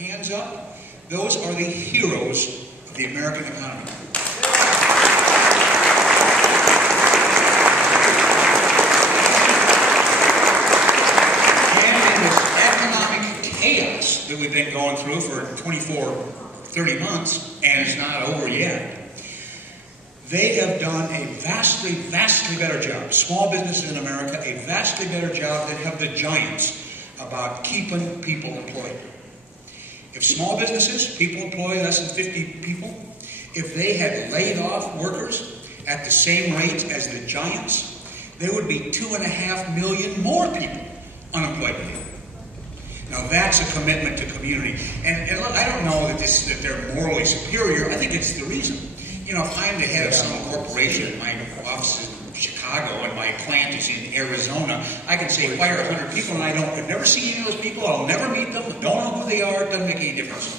hands up, those are the heroes of the American economy. Chaos that we've been going through for 24, 30 months, and it's not over yet. They have done a vastly, vastly better job, small businesses in America, a vastly better job than have the giants about keeping people employed. If small businesses, people employ less than 50 people, if they had laid off workers at the same rate as the giants, there would be 2.5 million more people unemployed today. Now that's a commitment to community. And look, I don't know that they're morally superior. I think it's the reason. You know, if I'm the head of some corporation, my office is in Chicago and my plant is in Arizona, I can say fire 100 people and I've never seen any of those people, I'll never meet them, don't know who they are, it doesn't make any difference.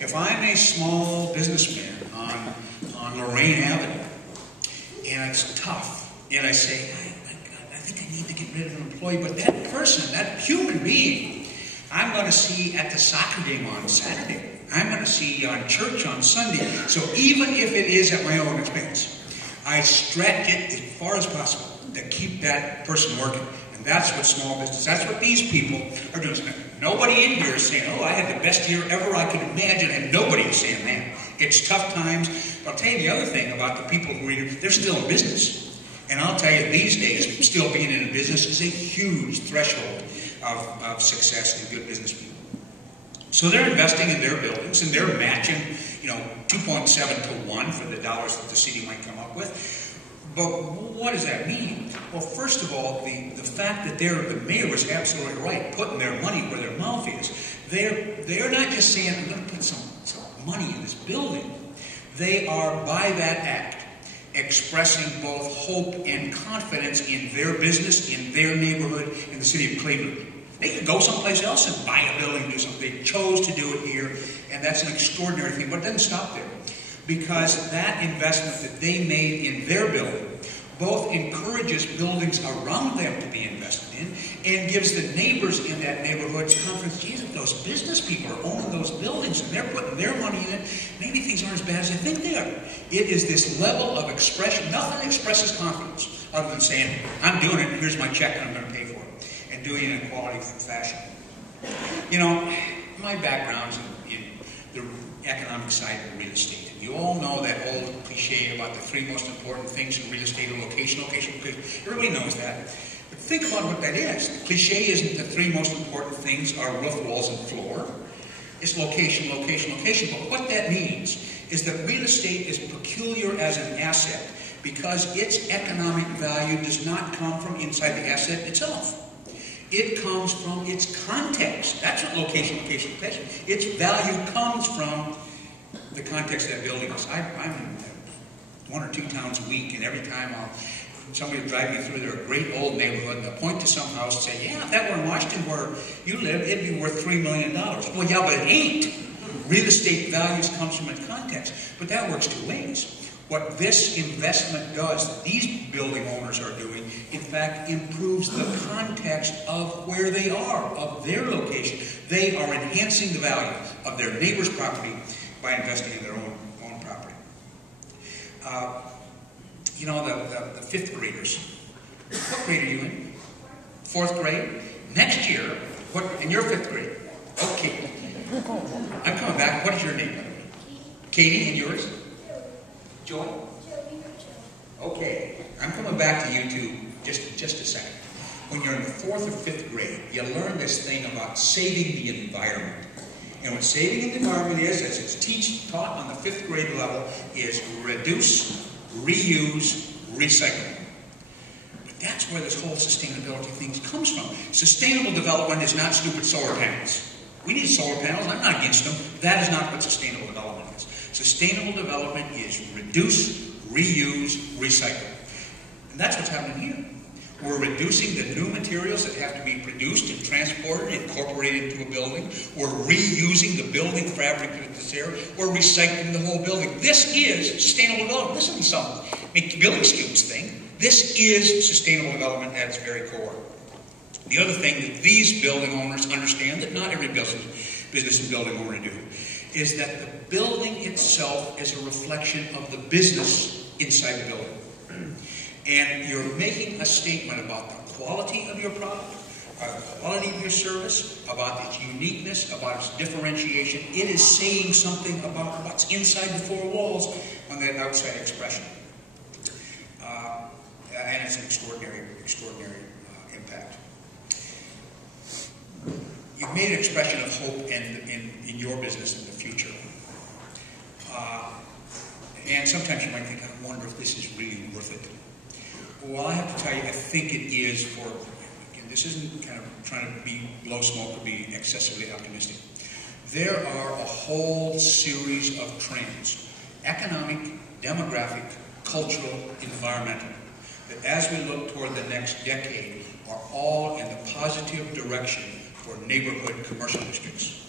If I'm a small businessman on Lorraine Avenue and it's tough, and I say, I think I need to get rid of an employee, but that person, that human being, I'm going to see at the soccer game on Saturday. I'm going to see on church on Sunday. So even if it is at my own expense, I stretch it as far as possible to keep that person working. And that's what small business, that's what these people are doing. Nobody in here is saying, oh, I had the best year ever I could imagine, and nobody is saying that. It's tough times. But I'll tell you the other thing about the people who are here, they're still in business. And I'll tell you, these days, still being in a business is a huge threshold of success and good business people. So they're investing in their buildings and they're matching, 2.7 to 1 for the dollars that the city might come up with. But what does that mean? Well, first of all, the fact that the mayor was absolutely right, putting their money where their mouth is. They're not just saying, I'm going to put some money in this building. They are, by that act, expressing both hope and confidence in their business, in their neighborhood, in the city of Cleveland. They could go someplace else and buy a building and do something. They chose to do it here, and that's an extraordinary thing. But it doesn't stop there, because that investment that they made in their building both encourages buildings around them to be invested in and gives the neighbors in that neighborhood confidence. Jesus, those business people are owning those buildings and they're putting their money in it. Maybe things aren't as bad as I think they are. It is this level of expression. Nothing expresses confidence other than saying, I'm doing it, here's my check, and I'm going to pay for it. And doing it in a quality fashion. My background's in the economic side of real estate. You all know that old cliche about the 3 most important things in real estate are location, location, location. Everybody knows that. But think about what that is. The cliche isn't the 3 most important things are roof, walls, and floor. It's location, location, location. But what that means is that real estate is peculiar as an asset because its economic value does not come from inside the asset itself. It comes from its context. That's what location, location, location. Its value comes from the context of that building. I'm in 1 or 2 towns a week, and every time somebody will drive me through their great old neighborhood, and they'll point to some house and say, yeah, if that were in Washington where you live, it'd be worth $3 million. Well, yeah, but it ain't. Real estate values comes from its context. But that works 2 ways. What this investment does, that these building owners are doing, in fact, improves the context of where they are, of their location. They are enhancing the value of their neighbor's property by investing in their own property. The 5th graders. What grade are you in? 4th grade? Next year, in your 5th grade? Okay. I'm coming back. What is your name? Katie, and yours? Joy? Okay. I'm coming back to you two just a second. When you're in the 4th or 5th grade, you learn this thing about saving the environment. And what saving the environment is, as it's taught on the 5th grade level, is reduce, reuse, recycle. But that's where this whole sustainability thing comes from. Sustainable development is not stupid solar panels. We need solar panels. I'm not against them. That is not what sustainable development is. Sustainable development is reduce, reuse, recycle. And that's what's happening here. We're reducing the new materials that have to be produced and transported and incorporated into a building. We're reusing the building fabric that's there. We're recycling the whole building. This is sustainable development. This isn't some building skills thing. This is sustainable development at its very core. The other thing that these building owners understand that not every business business and building owner do, is that the building itself is a reflection of the business inside the building. And you're making a statement about the quality of your product, the quality of your service, about its uniqueness, about its differentiation. It is saying something about what's inside the four walls on that outside expression. And it's an extraordinary impact. You've made an expression of hope in your business in the future. And sometimes you might think, I wonder if this is really worth it. Well, I have to tell you, I think it is for, again, this isn't kind of trying to blow smoke or be excessively optimistic. There are a whole series of trends, economic, demographic, cultural, environmental, that as we look toward the next decade are all in the positive direction for neighborhood commercial districts.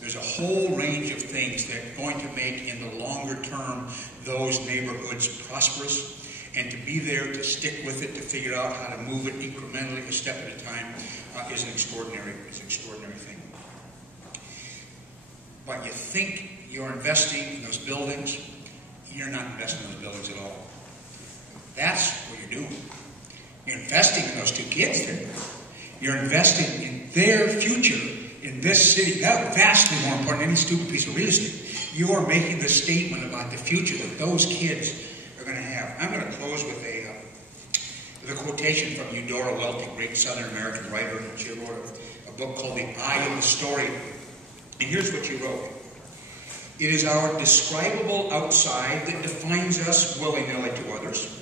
There's a whole range of things that are going to make, in the longer term, those neighborhoods prosperous, and to be there to stick with it, to figure out how to move it incrementally, a step at a time, is an extraordinary thing. But you think you're investing in those buildings, you're not investing in those buildings at all. That's what you're doing. You're investing in those two kids there. You're investing in their future in this city. That's vastly more important than any stupid piece of real estate. You are making the statement about the future that those kids are going to have. I'm going to close with a quotation from Eudora Welty, great Southern American writer. She wrote a book called The Eye of the Story. And here's what she wrote. It is our describable outside that defines us willy-nilly to others.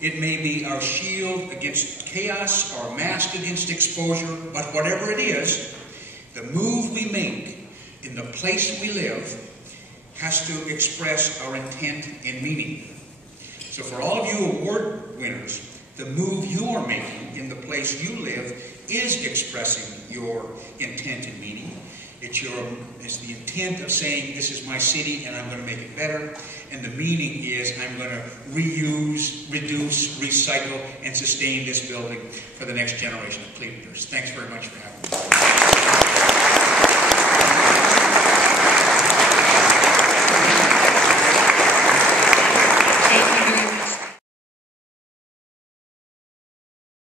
It may be our shield against chaos, our mask against exposure, but whatever it is, the move we make in the place we live has to express our intent and meaning. So for all of you award winners, the move you are making in the place you live is expressing your intent and meaning. It's the intent of saying, this is my city and I'm going to make it better. And the meaning is, I'm going to reuse, reduce, recycle, and sustain this building for the next generation of Clevelanders. Thanks very much for having me.